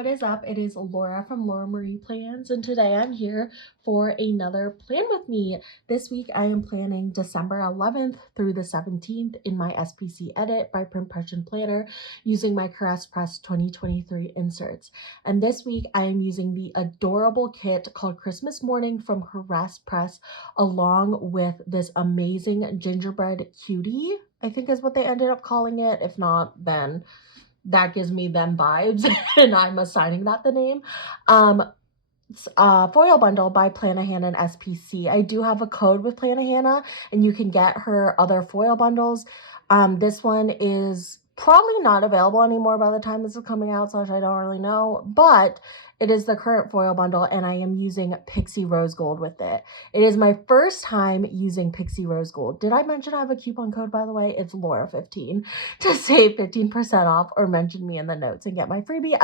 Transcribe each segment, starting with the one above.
what is up? It is Laura from Laura Marie Plans, and today I'm here for another plan with me. This week I am planning December 11th through the 17th in my SPC Edit by Printpression Planner using my Caress Press 2023 inserts. And this week I am using the adorable kit called Christmas Morning from Caress Press along with this amazing gingerbread cutie, I think is what they ended up calling it. If not, then that gives me them vibes and I'm assigning that the name. Foil bundle by Planahan and SPC. I do have a code with Planahan and you can get her other foil bundles. This one is probably not available anymore by the time this is coming out, so I don't really know, but it is the current foil bundle and I am using Pixie Rose Gold with it. It is my first time using Pixie Rose Gold. Did I mention I have a coupon code, by the way? It's Laura15 to save 15% off or mention me in the notes and get my freebie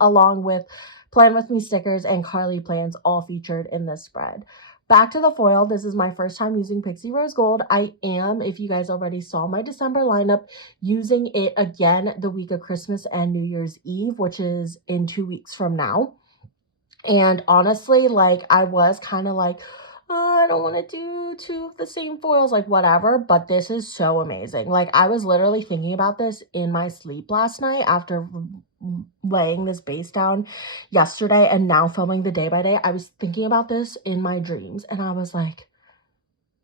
along with Plan With Me stickers and Carly plans all featured in this spread. Back to the foil. This is my first time using Pixie Rose Gold. I am, if you guys already saw my December lineup, using it again the week of Christmas and New Year's Eve, which is in 2 weeks from now. And honestly, like, I was kind of like, oh, I don't want to do two of the same foils, like whatever, but this is so amazing. Like, I was literally thinking about this in my sleep last night after laying this base down yesterday and now filming the day by day. I was thinking about this in my dreams and I was like,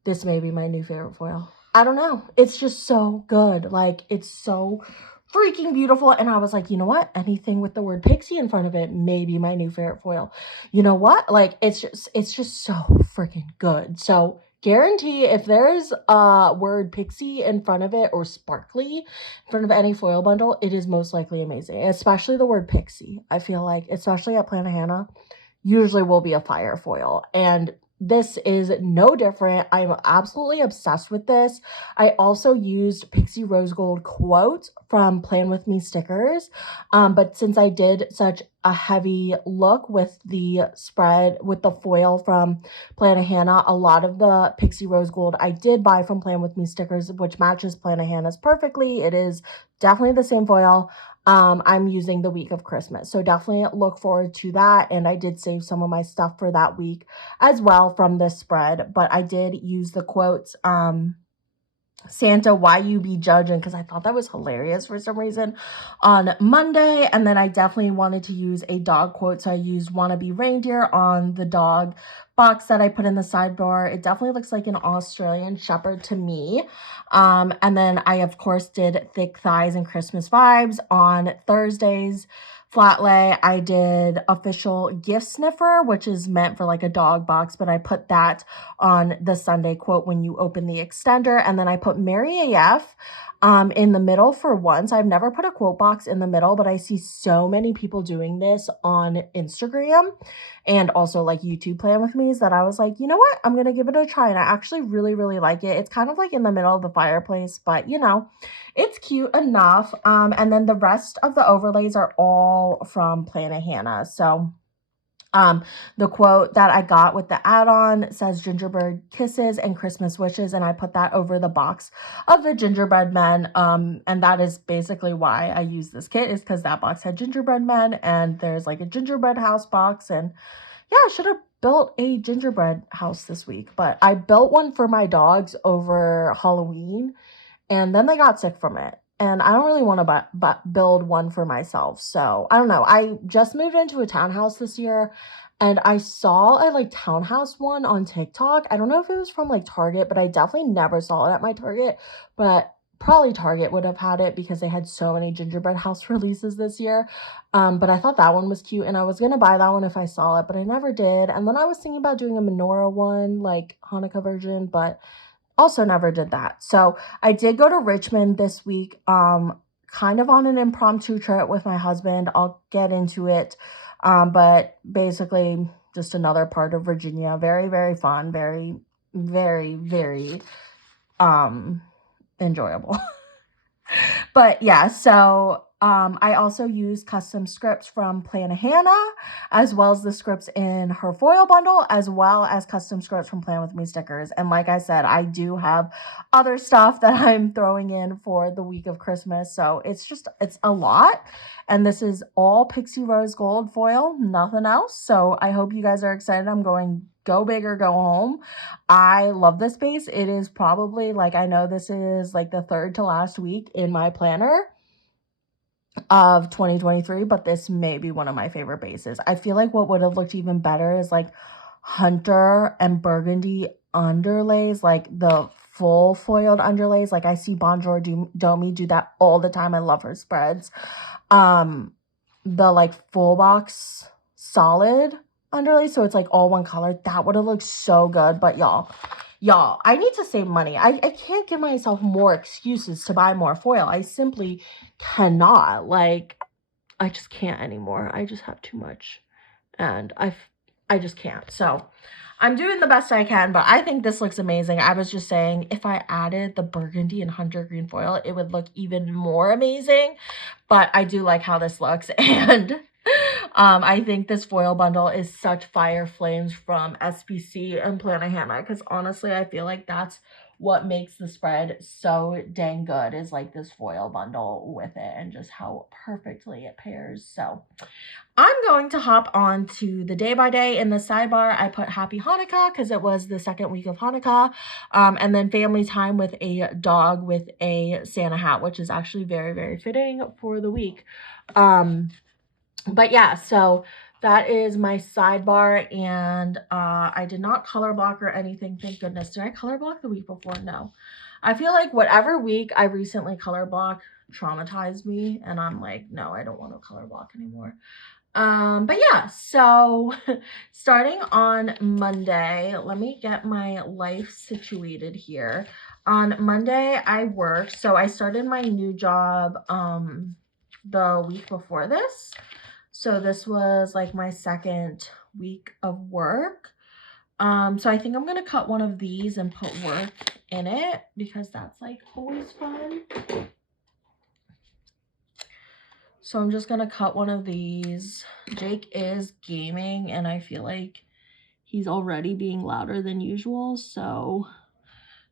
this may be my new favorite foil. I don't know. It's just so good. Like, it's so freaking beautiful. And I was like, you know what? Anything with the word pixie in front of it may be my new favorite foil. You know what? Like, it's just so freaking good. So guarantee if there's a word pixie in front of it or sparkly in front of any foil bundle, it is most likely amazing. Especially the word pixie. I feel like, especially at Planahan, usually will be a fire foil. And this is no different. I'm absolutely obsessed with this. I also used Pixie Rose Gold quotes from Plan With Me stickers. But since I did such a heavy look with the spread, with the foil from Planahan, a lot of the Pixie Rose Gold I did buy from Plan With Me stickers, which matches Planahan's perfectly. It is definitely the same foil. I'm using the week of Christmas. So definitely look forward to that. And I did save some of my stuff for that week as well from this spread, but I did use the quotes, Santa, why you be judging? Because I thought that was hilarious for some reason on Monday. And then I definitely wanted to use a dog quote. So I used wanna be reindeer on the dog box that I put in the sidebar. It definitely looks like an Australian Shepherd to me. And then I, of course, did thick thighs and Christmas vibes on Thursdays. Flat lay, I did official gift sniffer, which is meant for like a dog box, but I put that on the Sunday quote when you open the extender. And then I put Mary AF in the middle for once. I've never put a quote box in the middle, but I see so many people doing this on Instagram and also like YouTube Plan With Me's that I was like, you know what? I'm going to give it a try. And I actually really, really like it. It's kind of like in the middle of the fireplace, but you know, it's cute enough. And then the rest of the overlays are all from Planahan. So the quote that I got with the add-on says gingerbread kisses and Christmas wishes, and I put that over the box of the gingerbread men. And that is basically why I use this kit, is because that box had gingerbread men and there's like a gingerbread house box. And yeah, I should have built a gingerbread house this week, but I built one for my dogs over Halloween and then they got sick from it. And I don't really want to build one for myself. So I don't know. I just moved into a townhouse this year and I saw a like townhouse one on TikTok. I don't know if it was from like Target, but I definitely never saw it at my Target. But probably Target would have had it because they had so many gingerbread house releases this year. But I thought that one was cute and I was going to buy that one if I saw it, but I never did. And then I was thinking about doing a menorah one, like Hanukkah version, but also never did that. So I did go to Richmond this week, kind of on an impromptu trip with my husband. I'll get into it. But basically just another part of Virginia. Very, very fun. Very, very, very enjoyable. But yeah, so I also use custom scripts from Plan a Hannah, as well as the scripts in her foil bundle, as well as custom scripts from Plan With Me stickers. And like I said, I do have other stuff that I'm throwing in for the week of Christmas. So it's a lot. And this is all Pixie Rose Gold foil, nothing else. So I hope you guys are excited. I'm going go big or go home. I love this base. It is probably, like, I know this is like the third to last week in my planner of 2023, but this may be one of my favorite bases. I feel like what would have looked even better is like hunter and burgundy underlays, like the full foiled underlays. Like I see Bonjour Domi do that all the time. I love her spreads. The like full box solid underlay, so it's like all one color. That would have looked so good. But y'all, I need to save money. I can't give myself more excuses to buy more foil. I simply cannot. Like, I just can't anymore. I just have too much. And I just can't. So I'm doing the best I can, but I think this looks amazing. I was just saying, if I added the burgundy and hunter green foil, it would look even more amazing. But I do like how this looks. And I think this foil bundle is such fire flames from SPC and Plan a Hannah, because honestly, I feel like that's what makes the spread so dang good, is like this foil bundle with it and just how perfectly it pairs. So I'm going to hop on to the day by day. In the sidebar, I put Happy Hanukkah because it was the second week of Hanukkah. And then family time with a dog with a Santa hat, which is actually very, very fitting for the week. But yeah, so that is my sidebar, and I did not color block or anything, thank goodness. Did I color block the week before? No. I feel like whatever week I recently color block traumatized me, and I'm like, no, I don't want to color block anymore. But yeah, so starting on Monday, let me get my life situated here. On Monday, I worked, so I started my new job the week before this. So this was like my second week of work. So I think I'm going to cut one of these and put work in it because that's like always fun. So I'm just going to cut one of these. Jake is gaming and I feel like he's already being louder than usual. So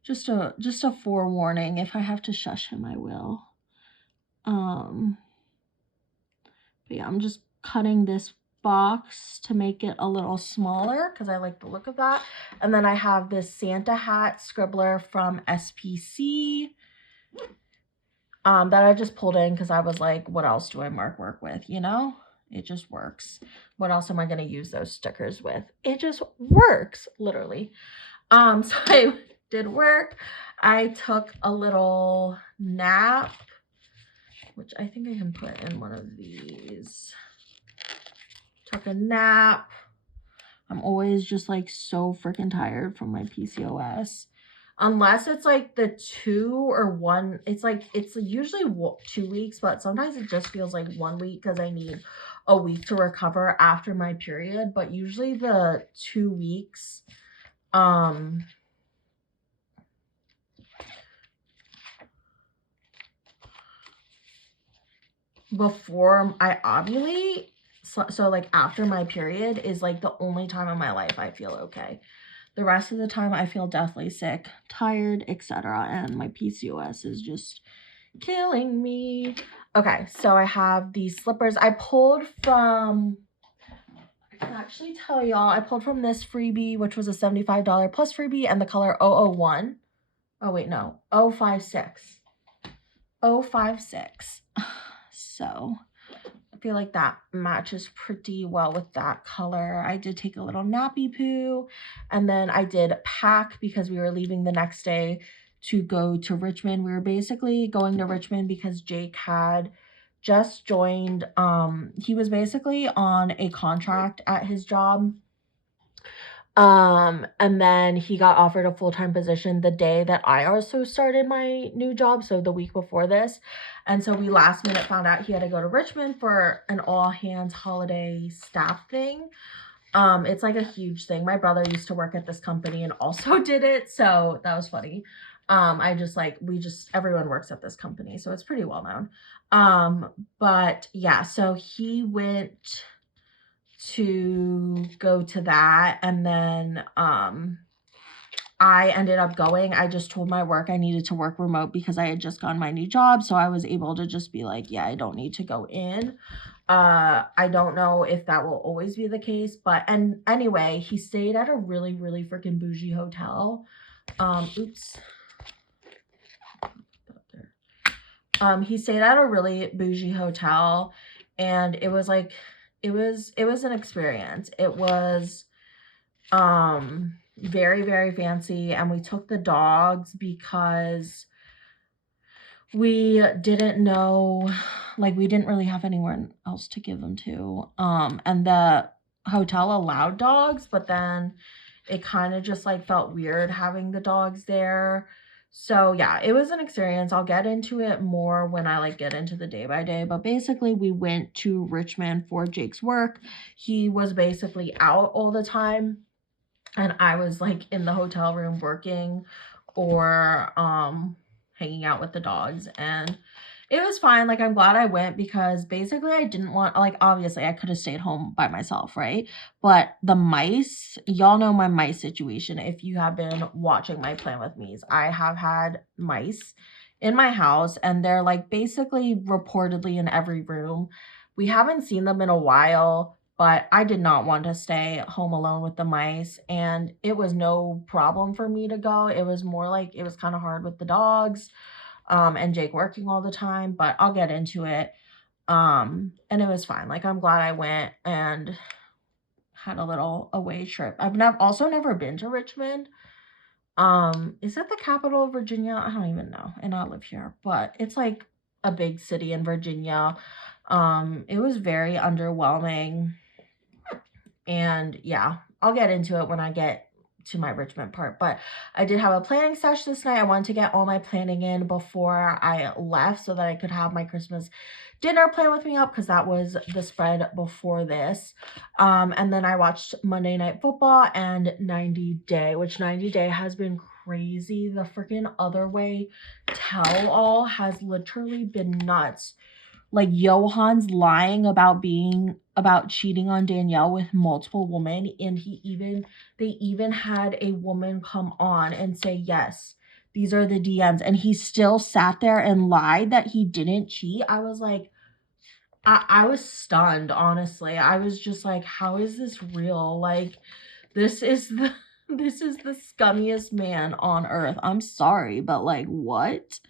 just a forewarning, if I have to shush him, I will. But yeah, I'm just cutting this box to make it a little smaller because I like the look of that. And then I have this Santa hat scribbler from SPC that I just pulled in because I was like, what else do I mark work with, you know? It just works. What else am I going to use those stickers with? It just works, literally. So I did work. I took a little nap, which I think I can put in one of these. Took a nap. I'm always just like so freaking tired from my PCOS. Unless it's like the 2 or 1, it's like, it's usually 2 weeks, but sometimes it just feels like 1 week because I need a week to recover after my period. But usually the 2 weeks, before I ovulate, so like after my period is like the only time in my life I feel okay. The rest of the time I feel deathly sick, tired, etc. And my PCOS is just killing me. Okay, so I have these slippers. I pulled from, I can actually tell y'all, I pulled from this freebie, which was a $75 plus freebie, and the color 001. Oh wait, no, 056. 056. So I feel like that matches pretty well with that color. I did take a little nappy poo, and then I did pack because we were leaving the next day to go to Richmond. We were basically going to Richmond because Jake had just joined. He was basically on a contract at his job. And then he got offered a full-time position the day that I also started my new job, so the week before this. And so we last minute found out he had to go to Richmond for an all-hands holiday staff thing. It's like a huge thing. My brother used to work at this company and also did it, so that was funny. I just like, everyone works at this company, so it's pretty well known. But yeah, so he went to go to that, and then I ended up going. I just told my work I needed to work remote because I had just gotten my new job, so I was able to just be like, yeah, I don't need to go in. I don't know if that will always be the case, but and anyway, he stayed at a really, really freaking bougie hotel. Oops. He stayed at a really bougie hotel, and it was like, it was an experience. It was very, very fancy, and we took the dogs because we didn't know, like, we didn't really have anywhere else to give them to. And the hotel allowed dogs, but then it kind of just like felt weird having the dogs there. So yeah, it was an experience. I'll get into it more when I like get into the day by day. But basically, we went to Richmond for Jake's work. He was basically out all the time, and I was like in the hotel room working or hanging out with the dogs, and it was fine. Like, I'm glad I went because basically I didn't want, like, obviously I could have stayed home by myself, right? But the mice, y'all know my mice situation. If you have been watching my Plan With Me's, I have had mice in my house, and they're like basically reportedly in every room. We haven't seen them in a while, but I did not want to stay home alone with the mice, and it was no problem for me to go. It was more like it was kind of hard with the dogs, and Jake working all the time, but I'll get into it. And it was fine. Like, I'm glad I went and had a little away trip. Also never been to Richmond. Is that the capital of Virginia? I don't even know, and I live here, but it's like a big city in Virginia. It was very underwhelming. And yeah, I'll get into it when I get to my Richmond part. But I did have a planning session this night. I wanted to get all my planning in before I left so that I could have my Christmas dinner Plan With Me up, because that was the spread before this. And then I watched Monday Night Football and 90 Day, which 90 Day has been crazy. The freaking Other Way tell all has literally been nuts. Like, Johan's lying about cheating on Danielle with multiple women, and they even had a woman come on and say, yes, these are the DMs, and he still sat there and lied that he didn't cheat. I was like, I was stunned, honestly. I was just like, how is this real? Like, this is the this is the scummiest man on earth. I'm sorry, but like, what?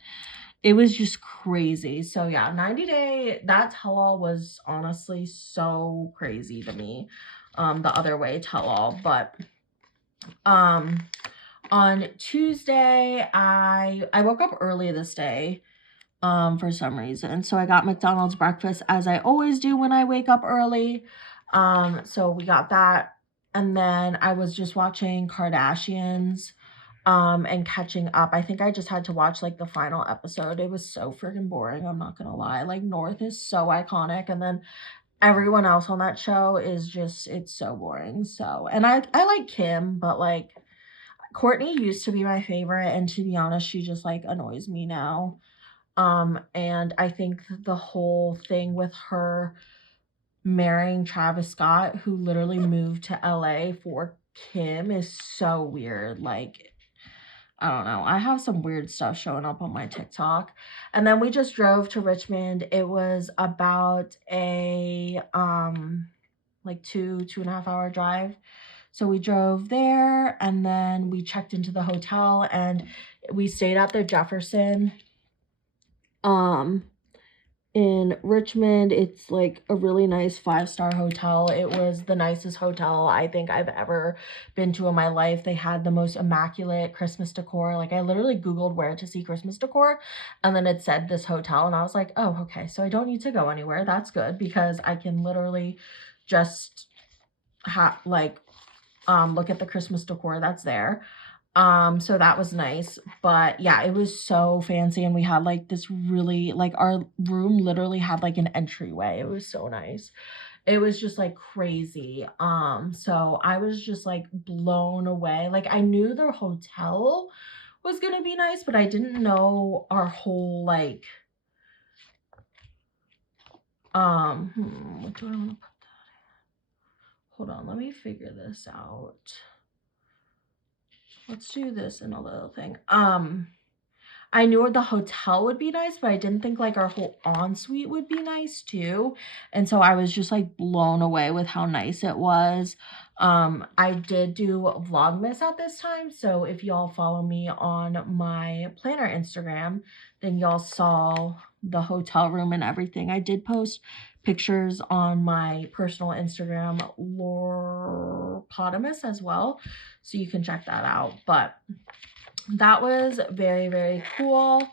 It was just crazy. So yeah, 90 Day, that tell-all was honestly so crazy to me. The Other Way tell-all. But on Tuesday, I woke up early this day for some reason. So I got McDonald's breakfast, as I always do when I wake up early. So we got that, and then I was just watching Kardashians and catching up. I think I just had to watch like the final episode. It was so freaking boring, I'm not gonna lie. Like, North is so iconic, and then everyone else on that show is just, it's so boring. So, and I like Kim, but like, Courtney used to be my favorite, and to be honest, she just like annoys me now. And I think the whole thing with her marrying Travis Scott, who literally moved to LA for Kim, is so weird. Like, I don't know. I have some weird stuff showing up on my TikTok. And then we just drove to Richmond. It was about a like 2.5 hour drive. So we drove there, and then we checked into the hotel, and we stayed at the Jefferson in Richmond. It's like a really nice 5-star hotel. It was the nicest hotel I think I've ever been to in my life. They had the most immaculate Christmas decor. Like, I literally Googled where to see Christmas decor, and then it said this hotel, and I was like, oh, okay, so I don't need to go anywhere. That's good, because I can literally just look at the Christmas decor that's there. So that was nice. But yeah, it was so fancy, and we had like this really, like, our room literally had like an entryway. It was so nice. It was just like crazy. So I was just like blown away. Like, I knew the hotel was gonna be nice, but I didn't know our whole like what do I want to put that in? Hold on, let me figure this out. Let's do this and a little thing. I knew the hotel would be nice, but I didn't think like our whole ensuite would be nice too. And so I was just like blown away with how nice it was. I did do Vlogmas at this time. So if y'all follow me on my planner Instagram, then y'all saw the hotel room and everything. I did post pictures on my personal Instagram, Lorepotamus, as well. So you can check that out. But that was very, very cool.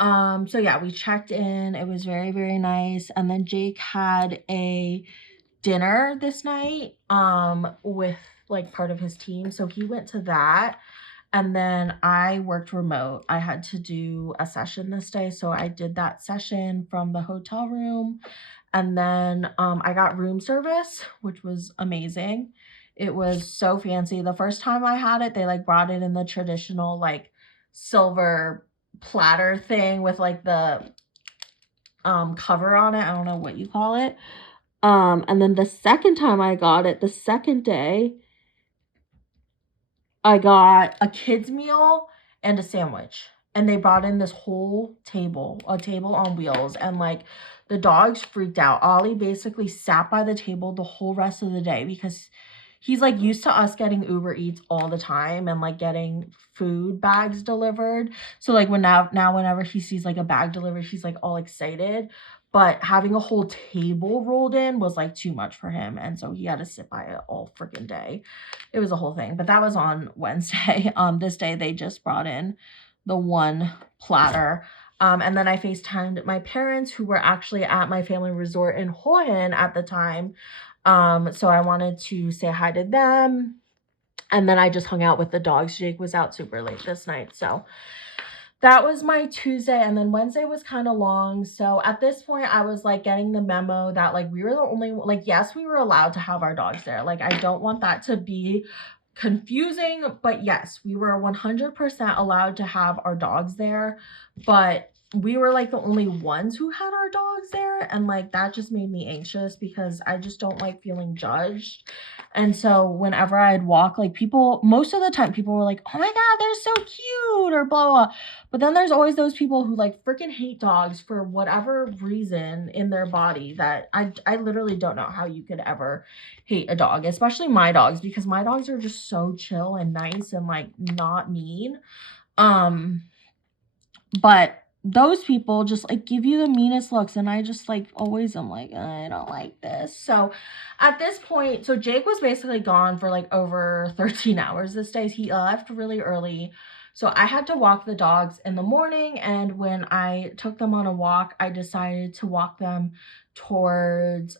So yeah, we checked in. It was very, very nice. And then Jake had a dinner this night with like part of his team. So he went to that. And then I worked remote. I had to do a session this day. So I did that session from the hotel room. And then I got room service, which was amazing. It was so fancy. The first time I had it, they like brought it in the traditional like silver platter thing with like the cover on it. I don't know what you call it. And then the second time I got it, the second day, I got a kid's meal and a sandwich. And they brought in this whole table, a table on wheels. And like the dogs freaked out. Ollie basically sat by the table the whole rest of the day because he's like used to us getting Uber Eats all the time and like getting food bags delivered. So like now whenever he sees like a bag delivered, he's like all excited. But having a whole table rolled in was like too much for him. And so he had to sit by it all freaking day. It was a whole thing. But that was on Wednesday. This day they just brought in the one platter. And then I FaceTimed my parents who were actually at my family resort in Hoi Hin at the time. So I wanted to say hi to them. And then I just hung out with the dogs. Jake was out super late this night. So that was my Tuesday. And then Wednesday was kind of long. So at this point, I was like getting the memo that like we were the only, like, yes, we were allowed to have our dogs there. Like, I don't want that to be confusing, but yes, we were 100% allowed to have our dogs there. But we were like the only ones who had our dogs there. And like that just made me anxious because I just don't like feeling judged. And so whenever I'd walk, like people, most of the time people were like, oh my God, they're so cute or blah, blah. But then there's always those people who like freaking hate dogs for whatever reason in their body that I literally don't know how you could ever hate a dog, especially my dogs, because my dogs are just so chill and nice and like not mean. But those people just like give you the meanest looks, and I just like always am like, I don't like this. So at this point, so Jake was basically gone for like over 13 hours this day. He left really early. So I had to walk the dogs in the morning, and when I took them on a walk, I decided to walk them towards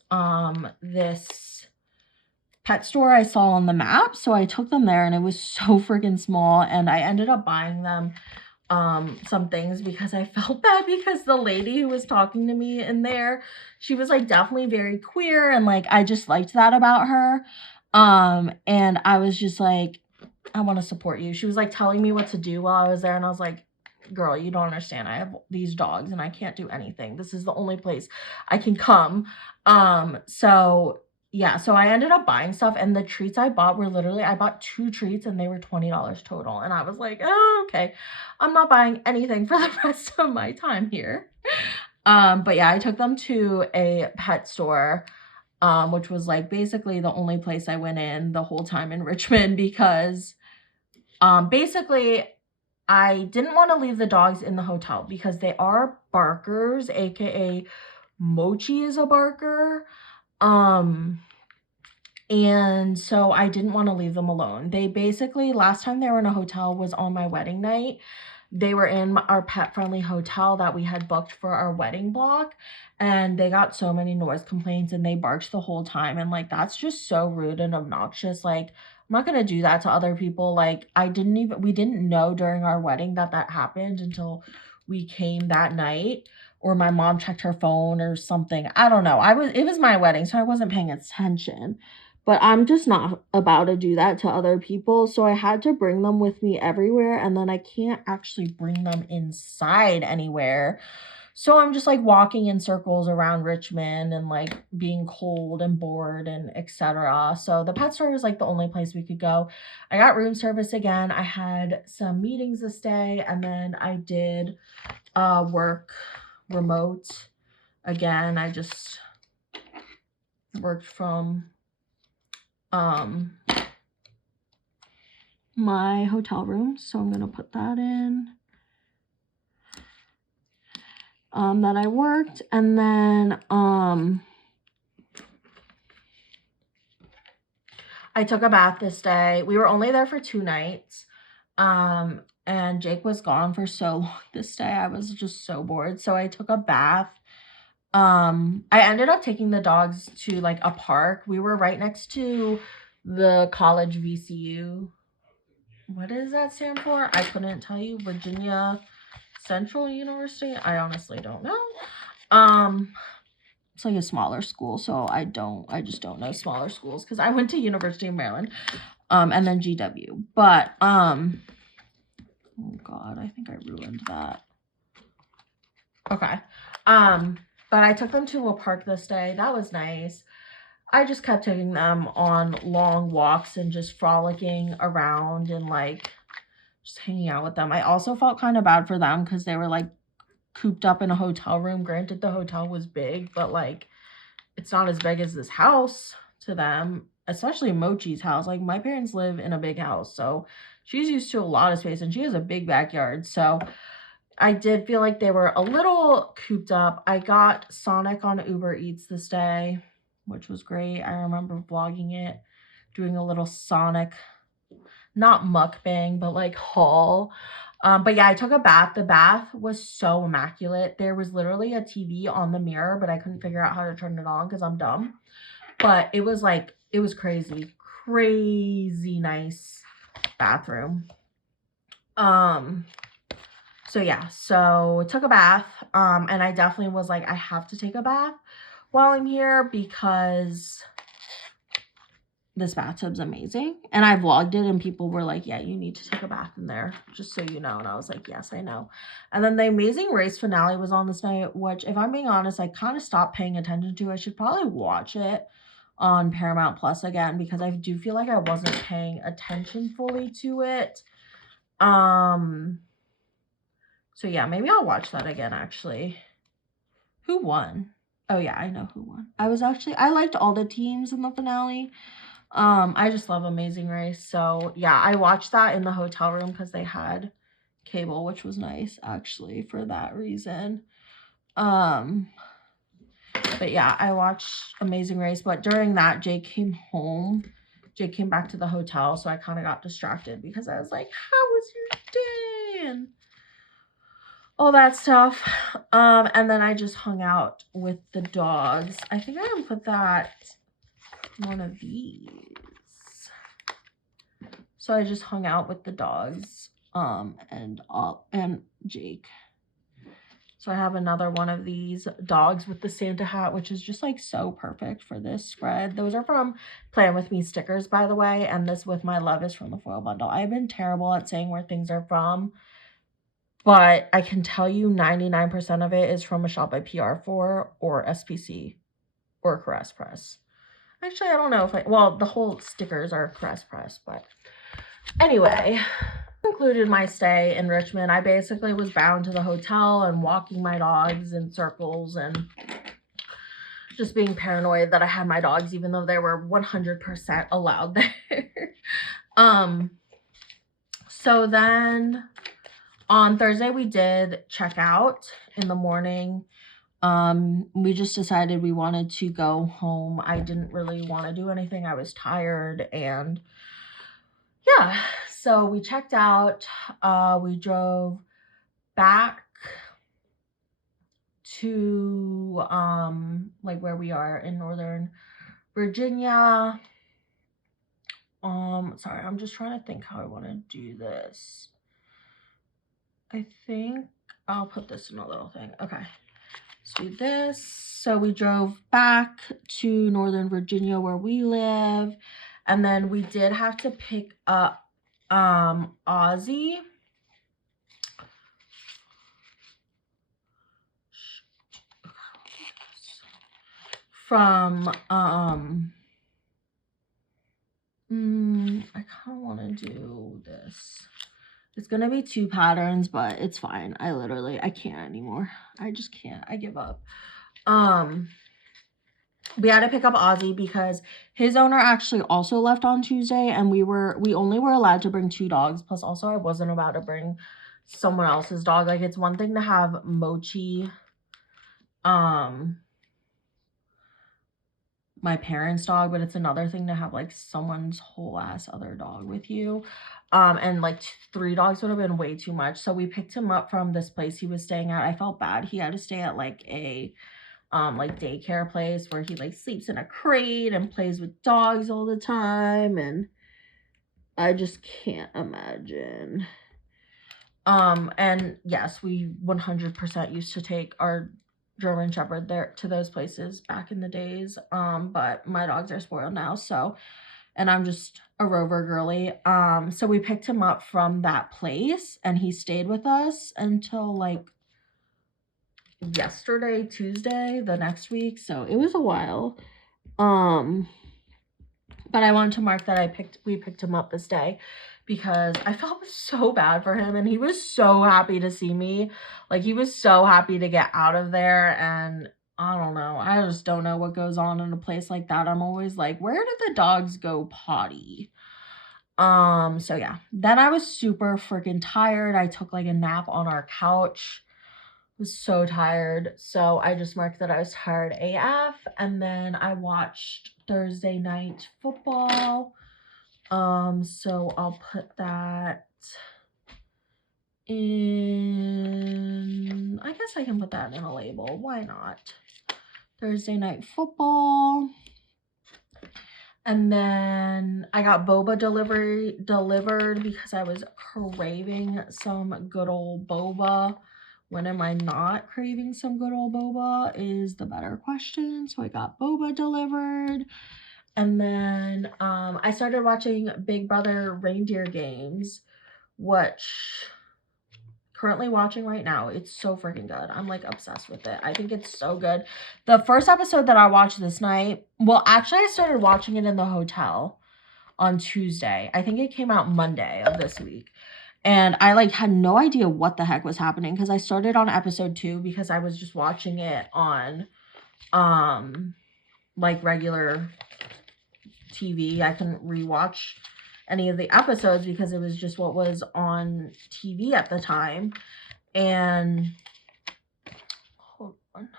this pet store I saw on the map. So I took them there, and it was so freaking small, and I ended up buying them some things because I felt bad because the lady who was talking to me in there, she was like definitely very queer, and like I just liked that about her. And I was just like, I want to support you. She was like telling me what to do while I was there, and I was like, girl, you don't understand. I have these dogs and I can't do anything. This is the only place I can come. So yeah, so I ended up buying stuff, and the treats I bought were literally, I bought 2 treats and they were $20 total. And I was like, oh, okay, I'm not buying anything for the rest of my time here. But yeah, I took them to a pet store, which was like basically the only place I went in the whole time in Richmond because basically I didn't want to leave the dogs in the hotel because they are barkers, aka Mochi is a barker. And so I didn't want to leave them alone. They basically, last time they were in a hotel was on my wedding night. They were in our pet-friendly hotel that we had booked for our wedding block, and they got so many noise complaints and they barked the whole time, and like that's just so rude and obnoxious. Like I'm not gonna do that to other people. Like we didn't know during our wedding that happened until we came that night, or my mom checked her phone or something. I don't know. It was my wedding, so I wasn't paying attention. but I'm just not about to do that to other people. So I had to bring them with me everywhere, and then I can't actually bring them inside anywhere. So I'm just like walking in circles around Richmond and like being cold and bored and etc. So the pet store was like the only place we could go. I got room service again. I had some meetings this day, and then I did work remote again. I just worked from my hotel room, so I'm gonna put that in that I worked. And then I took a bath this day. We were only there for 2 nights. And Jake was gone for so long this day. I was just so bored. So I took a bath. I ended up taking the dogs to like a park. We were right next to the college VCU. What does that stand for? I couldn't tell you. Virginia Central University. I honestly don't know. It's like a smaller school, so I just don't know smaller schools because I went to University of Maryland, and then GW. But oh God, I think I ruined that. Okay. But I took them to a park this day. That was nice. I just kept taking them on long walks and just frolicking around and like just hanging out with them. I also felt kind of bad for them because they were like cooped up in a hotel room. Granted, the hotel was big, but like it's not as big as this house to them, especially Mochi's house. Like my parents live in a big house, so she's used to a lot of space and she has a big backyard. So I did feel like they were a little cooped up. I got Sonic on Uber Eats this day, which was great. I remember vlogging it, doing a little Sonic, not mukbang, but like haul. But yeah, I took a bath. The bath was so immaculate. There was literally a TV on the mirror, but I couldn't figure out how to turn it on because I'm dumb. But it was like, it was crazy, crazy nice bathroom. So yeah, so took a bath, and I definitely was like, I have to take a bath while I'm here because this bathtub's amazing. And I vlogged it and people were like, yeah, you need to take a bath in there, just so you know. And I was like, yes, I know. And then the Amazing Race finale was on this night, which if I'm being honest, I kind of stopped paying attention to. I should probably watch it on Paramount Plus again because I do feel like I wasn't paying attention fully to it. So yeah, maybe I'll watch that again, actually. Who won? Oh yeah, I know who won. I liked all the teams in the finale. I just love Amazing Race. So yeah, I watched that in the hotel room because they had cable, which was nice actually for that reason. But yeah, I watched Amazing Race, but during that, Jake came home. Jake came back to the hotel, so I kind of got distracted because I was like, how was your day? And all that stuff. And then I just hung out with the dogs. I think I'm gonna put that one of these. So I just hung out with the dogs, and Jake. So I have another one of these dogs with the Santa hat, which is just like so perfect for this spread. Those are from Plan With Me stickers, by the way. And this With My Love is from the foil bundle. I've been terrible at saying where things are from, but I can tell you 99% of it is from a shop by PR4 or SPC or Caress Press. Actually, I don't know if well, the whole stickers are Caress Press, but anyway, concluded my stay in Richmond. I basically was bound to the hotel and walking my dogs in circles and just being paranoid that I had my dogs, even though they were 100% allowed there. So then on Thursday, we did check out in the morning. We just decided we wanted to go home. I didn't really want to do anything. I was tired and yeah, so we checked out. We drove back to like where we are in Northern Virginia. Sorry, I'm just trying to think how I want to do this. I think I'll put this in a little thing. Okay. do this. So we drove back to Northern Virginia where we live, and then we did have to pick up Ozzy. From I kind of want to do this. It's gonna be 2 patterns, but it's fine. I can't anymore. I just can't. I give up. We had to pick up Ozzy because his owner actually also left on Tuesday, and we only were allowed to bring 2 dogs. Plus, also I wasn't about to bring someone else's dog. Like, it's one thing to have Mochi, my parents' dog, but it's another thing to have like someone's whole ass other dog with you. And like 3 dogs would have been way too much. So we picked him up from this place he was staying at. I felt bad. He had to stay at like a like daycare place where he like sleeps in a crate and plays with dogs all the time, and I just can't imagine. And yes, we 100% used to take our German Shepherd there to those places back in the days. But my dogs are spoiled now, so, and I'm just a rover girly. So we picked him up from that place, and he stayed with us until like yesterday, Tuesday, the next week. So it was a while. But I wanted to mark that we picked him up this day because I felt so bad for him, and he was so happy to see me. Like, he was so happy to get out of there, and I don't know. I just don't know what goes on in a place like that. I'm always like, where did the dogs go potty? So yeah. Then I was super freaking tired. I took like a nap on our couch. Was so tired, so I just marked that I was tired AF, and then I watched Thursday night football. So I'll put that in, I guess I can put that in a label. Why not? Thursday night football. And then I got boba delivered because I was craving some good old boba. When am I not craving some good old boba is the better question. So I got boba delivered. And then I started watching Big Brother Reindeer Games, which currently watching right now. It's so freaking good. I'm like obsessed with it. I think it's so good. The first episode that I watched this night, well, actually I started watching it in the hotel on Tuesday. I think it came out Monday of this week. And I like had no idea what the heck was happening because I started on episode 2 because I was just watching it on like regular TV. I couldn't rewatch any of the episodes because it was just what was on TV at the time. And hold on.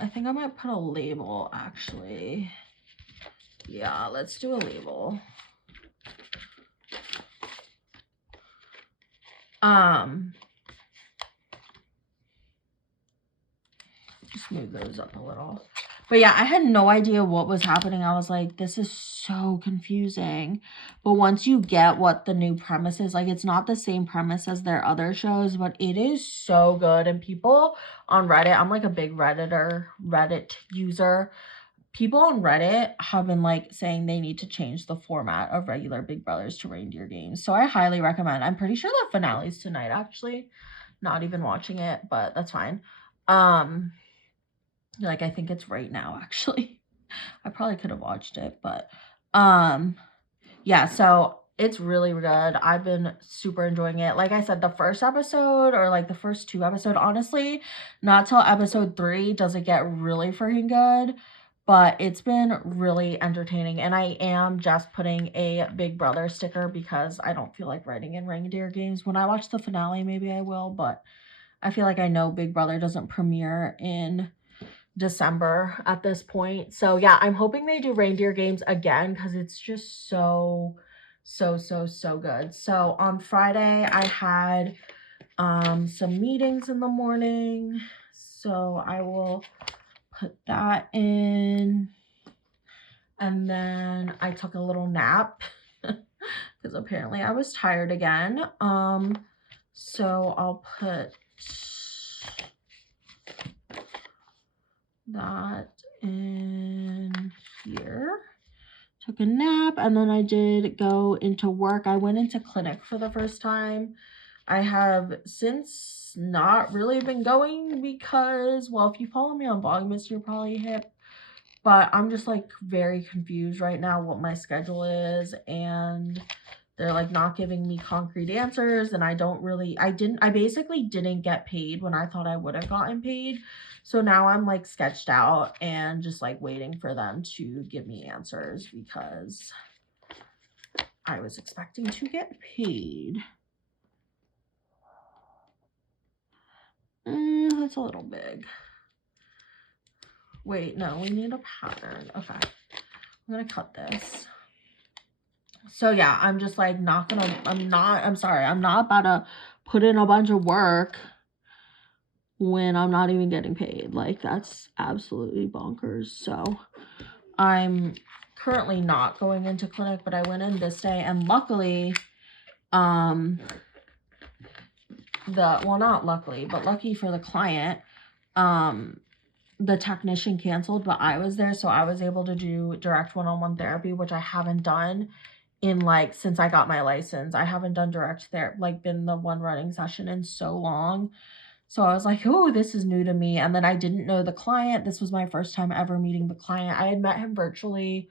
I think I might put a label actually. Yeah, let's do a label. Just move those up a little. But yeah, I had no idea what was happening. I was like, this is so confusing. But once you get what the new premise is, like, it's not the same premise as their other shows, but it is so good. And people on Reddit, I'm like a big Reddit user. People on Reddit have been like saying they need to change the format of regular Big Brothers to Reindeer Games. So I highly recommend. I'm pretty sure the finale's tonight, actually. Not even watching it, but that's fine. Like, I think it's right now, actually. I probably could have watched it, but yeah, so it's really good. I've been super enjoying it. Like I said, the first episode, or like the first 2 episodes, honestly, not till episode 3 does it get really freaking good, but it's been really entertaining. And I am just putting a Big Brother sticker because I don't feel like writing in Reindeer Games. When I watch the finale, maybe I will, but I feel like I know Big Brother doesn't premiere in December at this point. So yeah, I'm hoping they do Reindeer Games again because it's just so good. So on Friday I had some meetings in the morning, so I will put that in. And then I took a little nap because apparently I was tired again. So I'll put that in here. Took a nap, and then I did go into work. I went into clinic for the first time. I have since not really been going because, well, if you follow me on Vlogmas, you're probably hip. But I'm just like very confused right now what my schedule is, and they're like not giving me concrete answers, and I basically didn't get paid when I thought I would have gotten paid. So now I'm like sketched out and just like waiting for them to give me answers because I was expecting to get paid. That's a little big. Wait, no, we need a pattern. Okay, I'm gonna cut this. So yeah, I'm just like I'm not about to put in a bunch of work when I'm not even getting paid. Like, that's absolutely bonkers. So I'm currently not going into clinic, but I went in this day, and luckily, not luckily, but lucky for the client, the technician canceled, but I was there, so I was able to do direct one-on-one therapy, which I haven't done in like since I got my license. I haven't done direct therapy, like been the one running session in so long. So I was like, oh, this is new to me. And then I didn't know the client. This was my first time ever meeting the client. I had met him virtually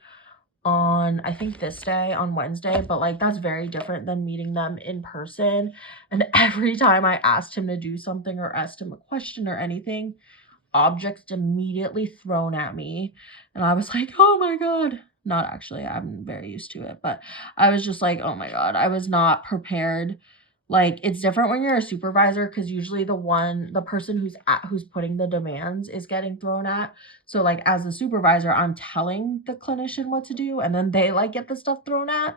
on, I think this day, on Wednesday, but like that's very different than meeting them in person. And every time I asked him to do something or asked him a question or anything, objects immediately thrown at me. And I was like, oh my God. Not actually, I'm very used to it, but I was just like, oh my God, I was not prepared. Like, it's different when you're a supervisor because usually the person who's putting the demands is getting thrown at. So like as a supervisor, I'm telling the clinician what to do, and then they like get the stuff thrown at.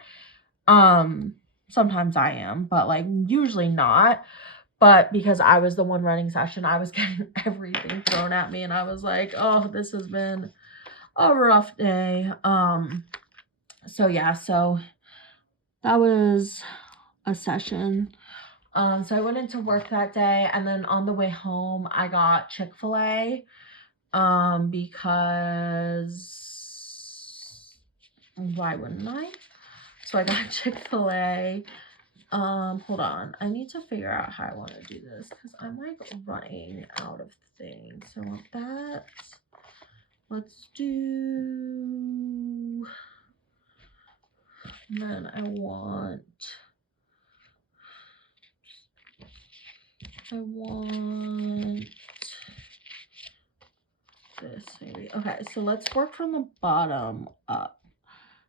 Sometimes I am, but like usually not. But because I was the one running session, I was getting everything thrown at me, and I was like, oh, this has been a rough day. So yeah, so that was a session. So I went into work that day, and then on the way home, I got Chick-fil-A, because why wouldn't I? So I got Chick-fil-A. Hold on. I need to figure out how I want to do this because I'm like running out of things. So I want that. Let's do. And then I want this maybe. Okay, so let's work from the bottom up.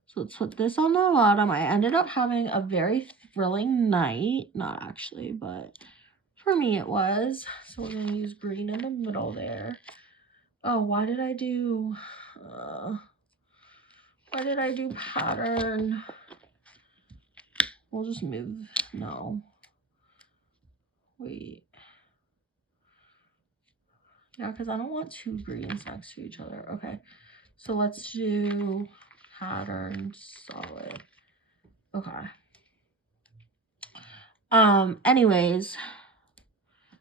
So let's put this on the bottom. I ended up having a very thrilling night. Not actually, but for me it was. So we're going to use green in the middle there. Oh, why did I do pattern? We'll just move. No. Wait. Yeah, because I don't want two greens next to each other. Okay. So let's do pattern solid. Okay. Anyways,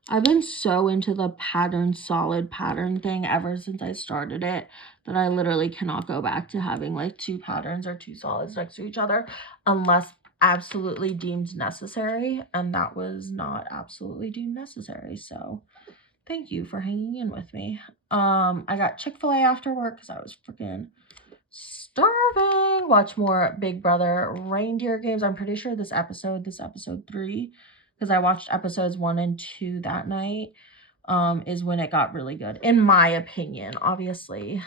I've been so into the pattern solid pattern thing ever since I started it that I literally cannot go back to having like two patterns or two solids next to each other unless absolutely deemed necessary, and that was not absolutely deemed necessary. So thank you for hanging in with me. I got Chick-fil-A after work because I was freaking starving. Watch more Big Brother reindeer games. I'm pretty sure this episode 3, because I watched episodes 1 and 2 that night, is when it got really good, in my opinion. Obviously,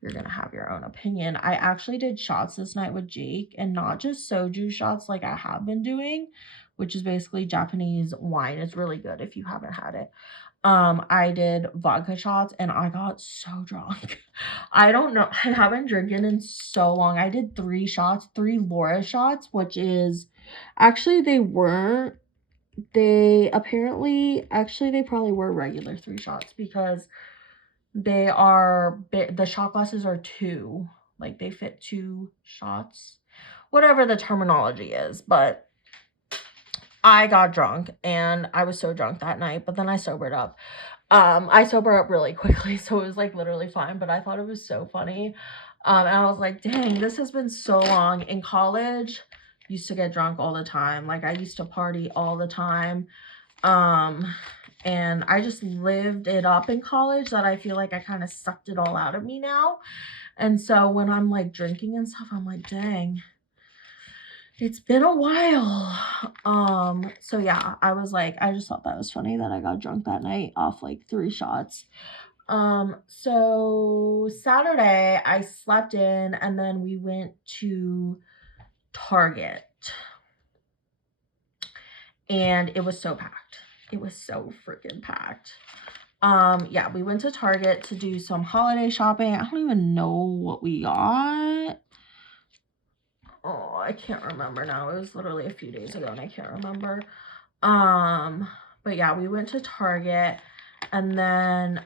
you're gonna have your own opinion. I actually did shots this night with Jake, and not just soju shots like I have been doing, which is basically Japanese wine. It's really good if you haven't had it. I did vodka shots, and I got so drunk. I don't know. I haven't drinking in so long. I did 3 shots, 3 Laura shots, which is actually they probably were regular 3 shots because the shot glasses are 2, like they fit 2 shots, whatever the terminology is. But I got drunk, and I was so drunk that night, but then I sobered up. I sober up really quickly, so it was like literally fine, but I thought it was so funny. And I was like, dang, this has been so long. In college, used to get drunk all the time. Like I used to party all the time. And I just lived it up in college that I feel like I kind of sucked it all out of me now. And so when I'm like drinking and stuff, I'm like, dang, it's been a while. So yeah, I was like, I just thought that was funny that I got drunk that night off like 3 shots. So Saturday I slept in and then we went to Target and it was so packed. It was so freaking packed. Yeah, we went to Target to do some holiday shopping. I don't even know what we got. Oh, I can't remember now. It was literally a few days ago and I can't remember. But yeah, we went to Target and then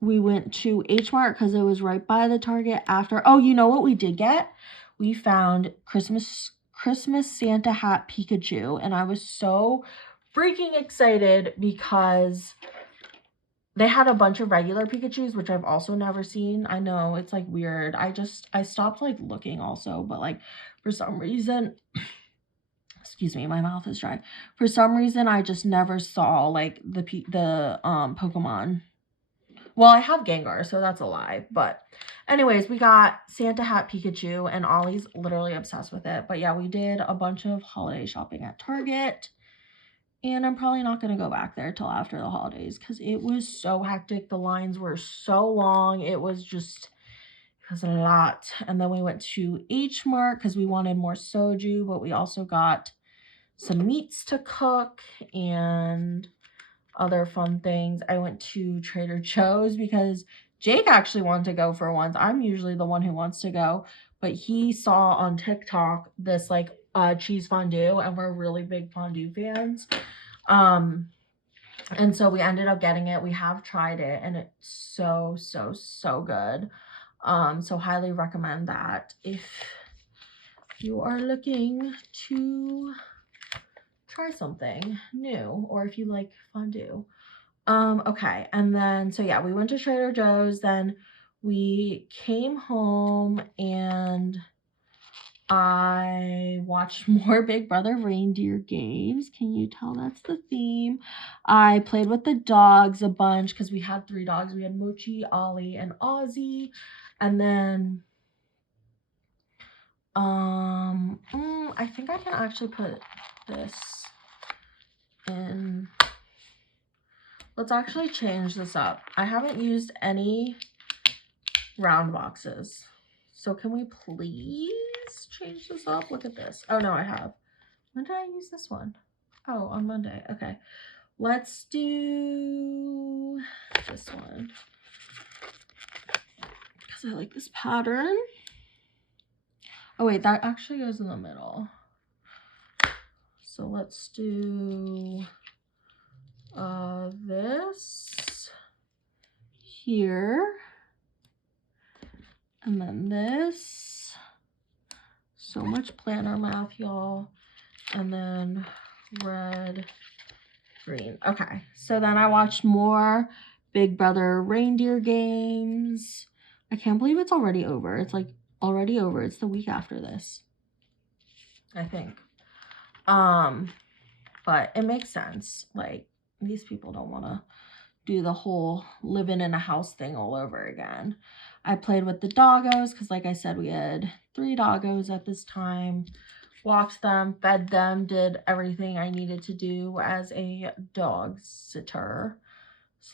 we went to H Mart because it was right by the Target after. Oh, you know what we did get? We found Christmas Santa hat Pikachu, and I was so freaking excited because they had a bunch of regular Pikachus, which I've also never seen. I know it's like weird. I stopped like looking also, but like for some reason, excuse me, my mouth is dry. For some reason, I just never saw like the Pokemon. Well, I have Gengar, so that's a lie. But anyways, we got Santa hat Pikachu, and Ollie's literally obsessed with it. But yeah, we did a bunch of holiday shopping at Target. And I'm probably not going to go back there till after the holidays because it was so hectic. The lines were so long. It was a lot. And then we went to H Mart because we wanted more soju, but we also got some meats to cook and other fun things. I went to Trader Joe's because Jake actually wanted to go for once. I'm usually the one who wants to go, but he saw on TikTok this like cheese fondue, and we're really big fondue fans. And so we ended up getting it. We have tried it and it's so good. So highly recommend that if you are looking to try something new or if you like fondue. Okay, and then so yeah, we went to Trader Joe's, then we came home and I watched more Big Brother reindeer games. Can you tell that's the theme? I played with the dogs a bunch because we had 3 dogs. We had Mochi, Ollie, and Ozzy. And then I think I can actually put this in. Let's actually change this up. I haven't used any round boxes. So can we please change this up? Look at this. Oh no, I have. When did I use this one? Oh, on Monday. Okay. Let's do this one. Because I like this pattern. Oh wait, that actually goes in the middle. So let's do this here. And then this. So much planner math, y'all. And then red, green. Okay, so then I watched more Big Brother reindeer games. I can't believe it's already over. It's like already over. It's the week after this, I think. But it makes sense. Like these people don't want to do the whole living in a house thing all over again. I played with the doggos because like I said, we had 3 doggos at this time. Walked them, fed them, did everything I needed to do as a dog sitter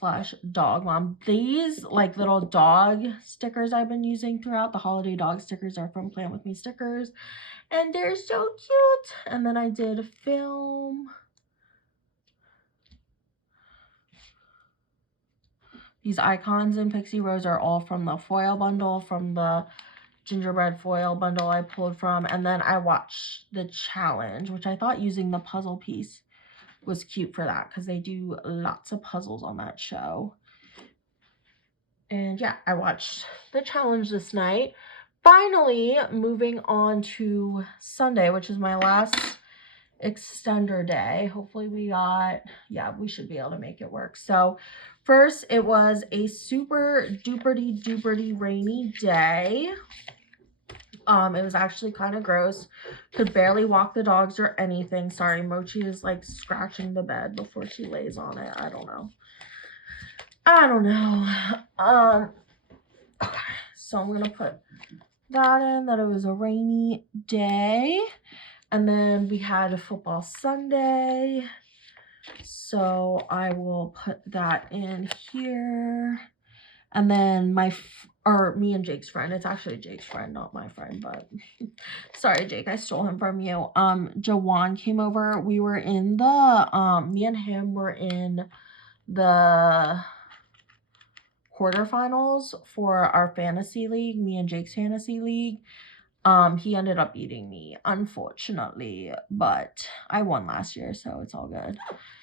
/ dog mom. These like little dog stickers I've been using throughout. The holiday dog stickers are from Plan With Me Stickers. And they're so cute. And then I did film. These icons in Pixie Rose are all from the foil bundle, from the gingerbread foil bundle I pulled from. And then I watched the challenge, which I thought using the puzzle piece was cute for that because they do lots of puzzles on that show. And yeah, I watched the challenge this night. Finally, moving on to Sunday, which is my last extender day. Hopefully we should be able to make it work. So first, it was a super duperty rainy day. It was actually kind of gross. Could barely walk the dogs or anything. Sorry, Mochi is like scratching the bed before she lays on it. I don't know. Okay, so I'm gonna put that in, that it was a rainy day. And then we had a football Sunday. So I will put that in here. And then me and Jake's friend, it's actually Jake's friend, not my friend, but sorry, Jake, I stole him from you. Jawan came over. We were in me and him were in the quarterfinals for our fantasy league, me and Jake's fantasy league. He ended up beating me, unfortunately, but I won last year, so it's all good.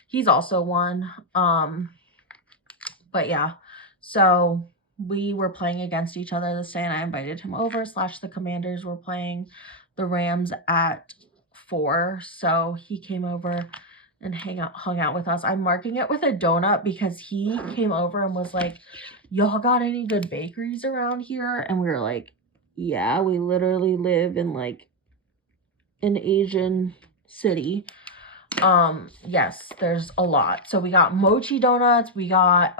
He's also won. But yeah, so we were playing against each other this day, and I invited him over. / the Commanders were playing the Rams at 4, so he came over and hung out with us. I'm marking it with a donut because he came over and was like, y'all got any good bakeries around here? And we were like, yeah, we literally live in like an Asian city. Yes, there's a lot. So we got mochi donuts, we got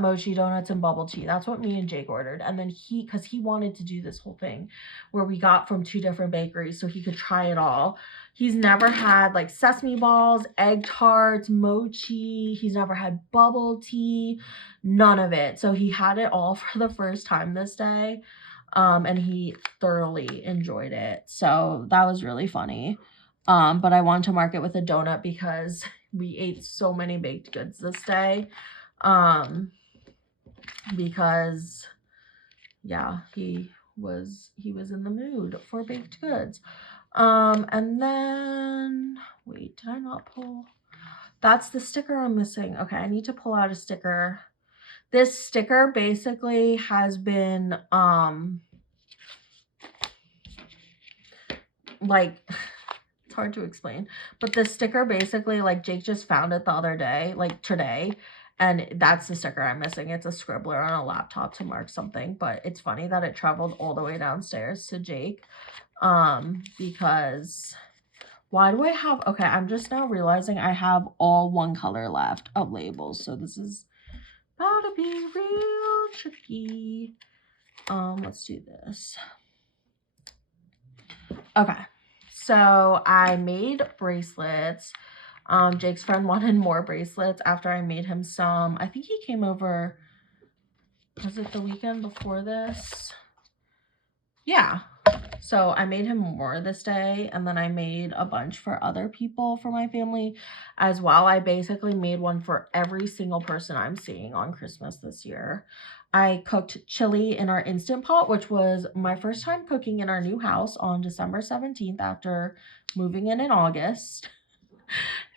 mochi donuts and bubble tea. That's what me and Jake ordered. And then because he wanted to do this whole thing where we got from 2 different bakeries so he could try it all. He's never had like sesame balls, egg tarts, mochi. He's never had bubble tea, none of it. So he had it all for the first time this day. And he thoroughly enjoyed it. So that was really funny. But I wanted to mark it with a donut because we ate so many baked goods this day. Because yeah, he was in the mood for baked goods. And then wait, did I not pull? That's the sticker I'm missing. Okay, I need to pull out a sticker. This sticker basically has been like it's hard to explain, but the sticker basically, like, Jake just found it the other day, like today, and that's the sticker I'm missing. It's a scribbler on a laptop to mark something, but it's funny that it traveled all the way downstairs to Jake, because why do I have, okay, I'm just now realizing I have all one color left of labels, so this is about to be real tricky. Let's do this. Okay, so I made bracelets. Jake's friend wanted more bracelets after I made him some. I think he came over, was it the weekend before this? Yeah. So I made him more this day, and then I made a bunch for other people for my family as well. I basically made one for every single person I'm seeing on Christmas this year. I cooked chili in our Instant Pot, which was my first time cooking in our new house on December 17th after moving in August.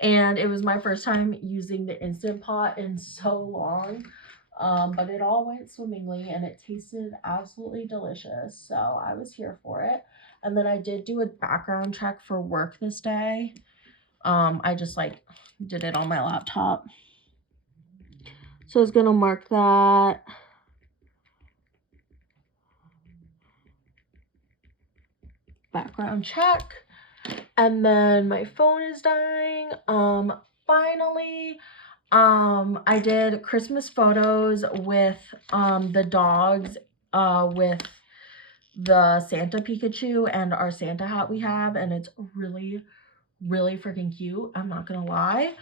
And it was my first time using the Instant Pot in so long. But it all went swimmingly and it tasted absolutely delicious. So I was here for it. And then I did do a background check for work this day. I just like did it on my laptop. So I was going to mark that. Background check. And then my phone is dying. Finally, I did Christmas photos with the dogs with the Santa Pikachu and our Santa hat we have, and it's really freaking cute. I'm not gonna lie.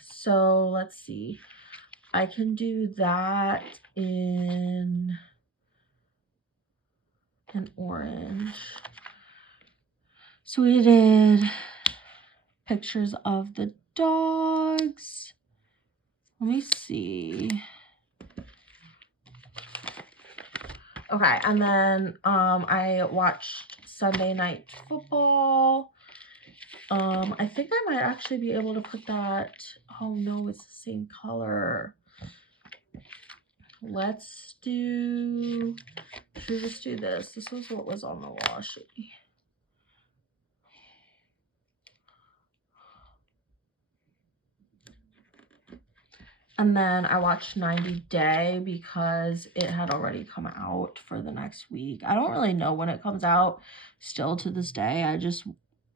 So let's see. I can do that in an orange. So we did pictures of the dogs. Let me see. Okay, and then I watched Sunday Night Football. I think I might actually be able to put that. Oh no, it's the same color. Let's do. Should we just do this? This was what was on the washi. And then I watched 90 Day because it had already come out for the next week. I don't really know when it comes out still to this day. I just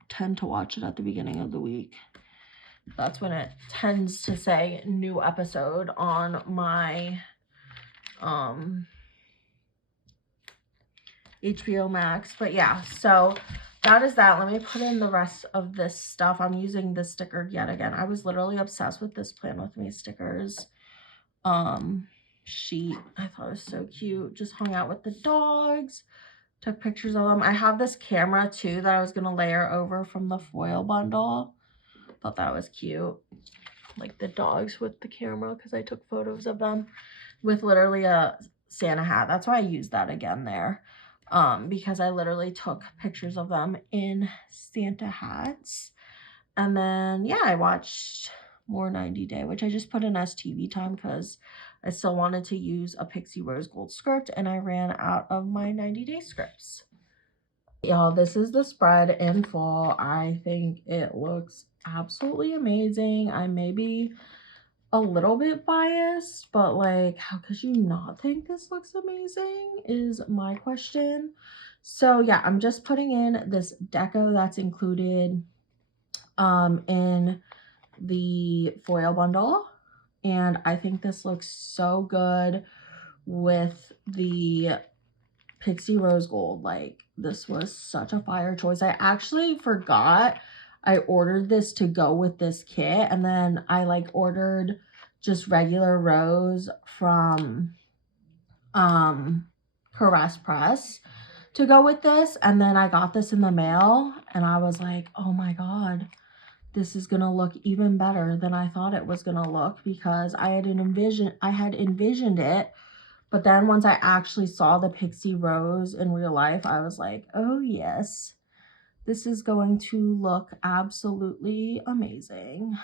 tend to watch it at the beginning of the week. That's when it tends to say new episode on my HBO Max. But yeah, so that is that. Let me put in the rest of this stuff. I'm using this sticker yet again. I was literally obsessed with this Plan With Me stickers sheet. I thought it was so cute. Just hung out with the dogs, took pictures of them. I have this camera too that I was gonna layer over from the foil bundle. Thought that was cute, like the dogs with the camera, because I took photos of them with literally a Santa hat. That's why I used that again there, because I literally took pictures of them in Santa hats. And then yeah, I watched more 90 Day, which I just put in STV time because I still wanted to use a Pixie Rose Gold script, and I ran out of my 90 Day scripts. Y'all, this is the spread in full. I think it looks absolutely amazing. I may be a little bit biased, but like, how could you not think this looks amazing is my question. So yeah, I'm just putting in this deco that's included in the foil bundle, and I think this looks so good with the Pixie Rose Gold. Like, this was such a fire choice. I actually forgot I ordered this to go with this kit, and then I like ordered just regular rose from Caress Press to go with this, and then I got this in the mail and I was like, oh my god, this is gonna look even better than I thought it was gonna look, because I had envisioned it. But then once I actually saw the Pixie Rose in real life, I was like, oh yes, this is going to look absolutely amazing.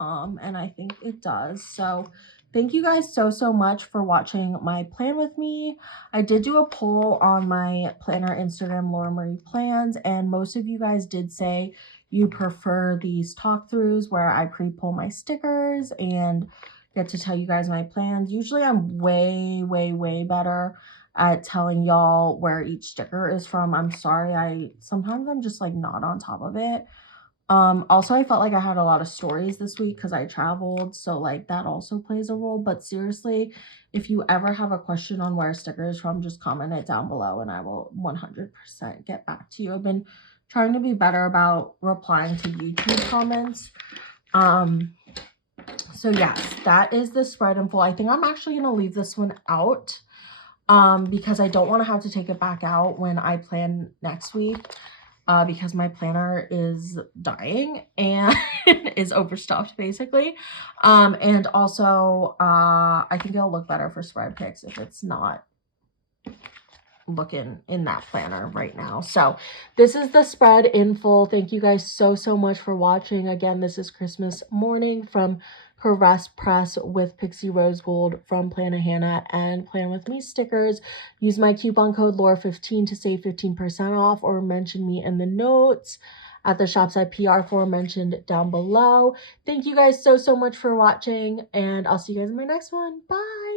And I think it does. So thank you guys so much for watching my plan with me. I did do a poll on my planner Instagram, Laura Marie Plans, and most of you guys did say you prefer these talk throughs where I pre-pull my stickers and get to tell you guys my plans. Usually I'm way better at telling y'all where each sticker is from. I'm sorry, sometimes I'm just like not on top of it. Also, I felt like I had a lot of stories this week because I traveled, so like that also plays a role. But seriously, if you ever have a question on where a sticker is from, just comment it down below and I will 100% get back to you. I've been trying to be better about replying to YouTube comments. So yes, that is the spread in full. I think I'm actually going to leave this one out because I don't want to have to take it back out when I plan next week. Because my planner is dying and is overstuffed basically. And also I think it'll look better for spread pics if it's not looking in that planner right now. So this is the spread in full. Thank you guys so much for watching. Again, this is Christmas morning from Caress Press with Pixie Rose Gold from Plannahannah and Plan With Me stickers. Use my coupon code Laura15 to save 15% off, or mention me in the notes at the shops at PR4 mentioned down below. Thank you guys so much for watching, and I'll see you guys in my next one. Bye!